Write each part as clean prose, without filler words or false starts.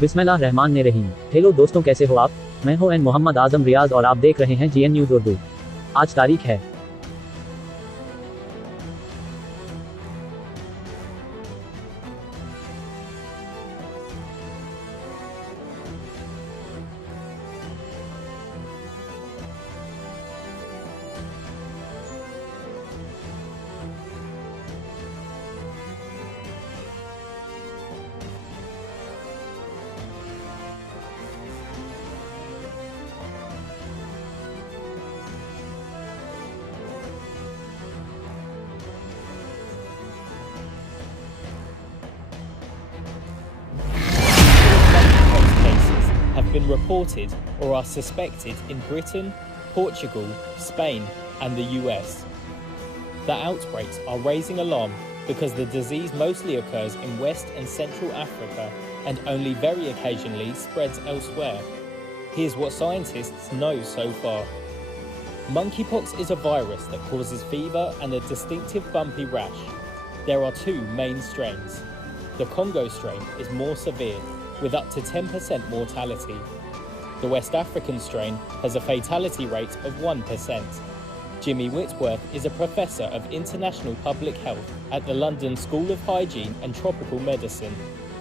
बिस्मिल्लाहिर्रहमानिर्रहीम। हेलो दोस्तों, कैसे हो आप? मैं हूं मोहम्मद आजम रियाज और आप देख रहे हैं GN न्यूज़ उर्दू। आज तारीख है cases have been reported or are suspected in Britain, Portugal, Spain, and the US. The outbreaks are raising alarm because the disease mostly occurs in West and Central Africa and only very occasionally spreads elsewhere. Here's what scientists know so far. Monkeypox is a virus that causes fever and a distinctive bumpy rash. There are two main strains. The Congo strain is more severe, with up to 10% mortality. The West African strain has a fatality rate of 1%. Jimmy Whitworth is a professor of international public health at the London School of Hygiene and Tropical Medicine.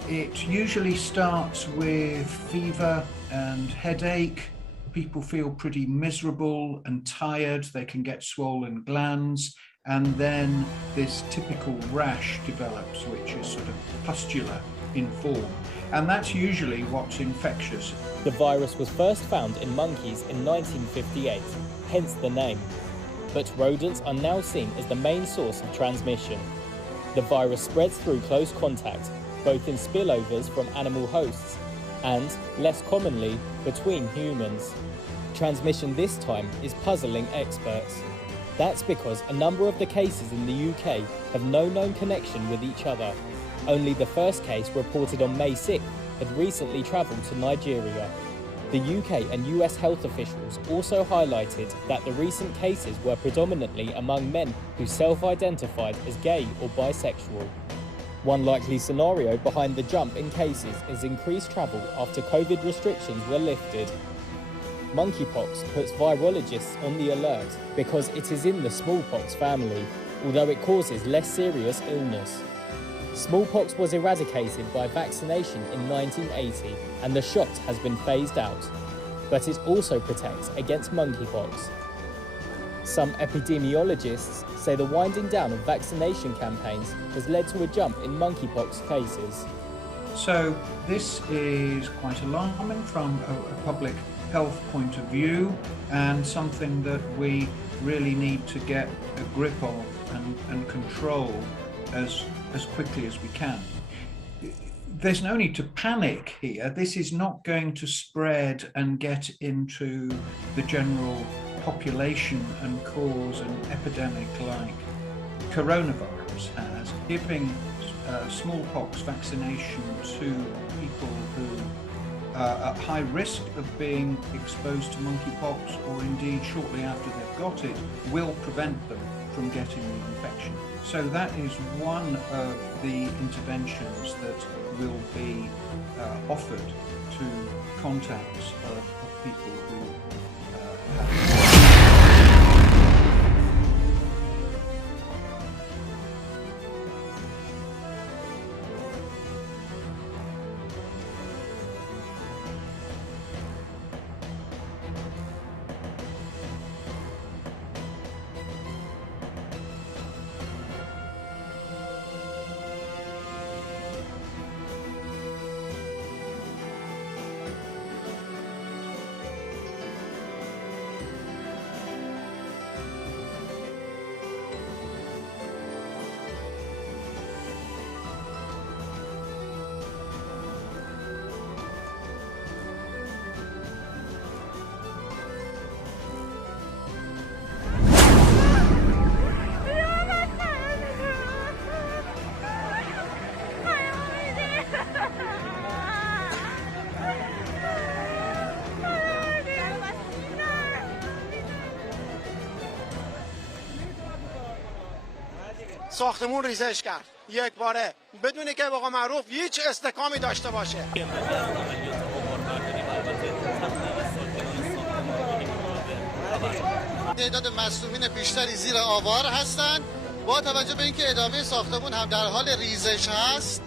It usually starts with fever and headache. People feel pretty miserable and tired. They can get swollen glands. And then this typical rash develops, which is sort of pustular in form. And that's usually what's infectious. The virus was first found in monkeys in 1958, hence the name. But rodents are now seen as the main source of transmission. The virus spreads through close contact, both in spillovers from animal hosts and, less commonly, between humans. Transmission this time is puzzling experts. That's because a number of the cases in the UK have no known connection with each other. Only the first case, reported on May 6th, had recently travelled to Nigeria. The UK and US health officials also highlighted that the recent cases were predominantly among men who self-identified as gay or bisexual. One likely scenario behind the jump in cases is increased travel after COVID restrictions were lifted. Monkeypox puts virologists on the alert because it is in the smallpox family, although it causes less serious illness. Smallpox was eradicated by vaccination in 1980 and the shot has been phased out, but it also protects against monkeypox. Some epidemiologists say the winding down of vaccination campaigns has led to a jump in monkeypox cases. So this is quite alarming from a public health point of view, and something that we really need to get a grip of and control as quickly as we can. There's no need to panic here. This is not going to spread and get into the general population and cause an epidemic like coronavirus has. Giving smallpox vaccination to people who are at high risk of being exposed to monkeypox, or indeed shortly after they've got it, will prevent them from getting the infection. So that is one of the interventions that will be offered to contacts of people who have. ساختمون ریزش کرد یک باره بدون که به قول معروف هیچ استحکامی داشته باشه. تعداد مصدومین بیشتری زیر آوار هستند با توجه به اینکه ادامه ساختمون هم در حال ریزش هست.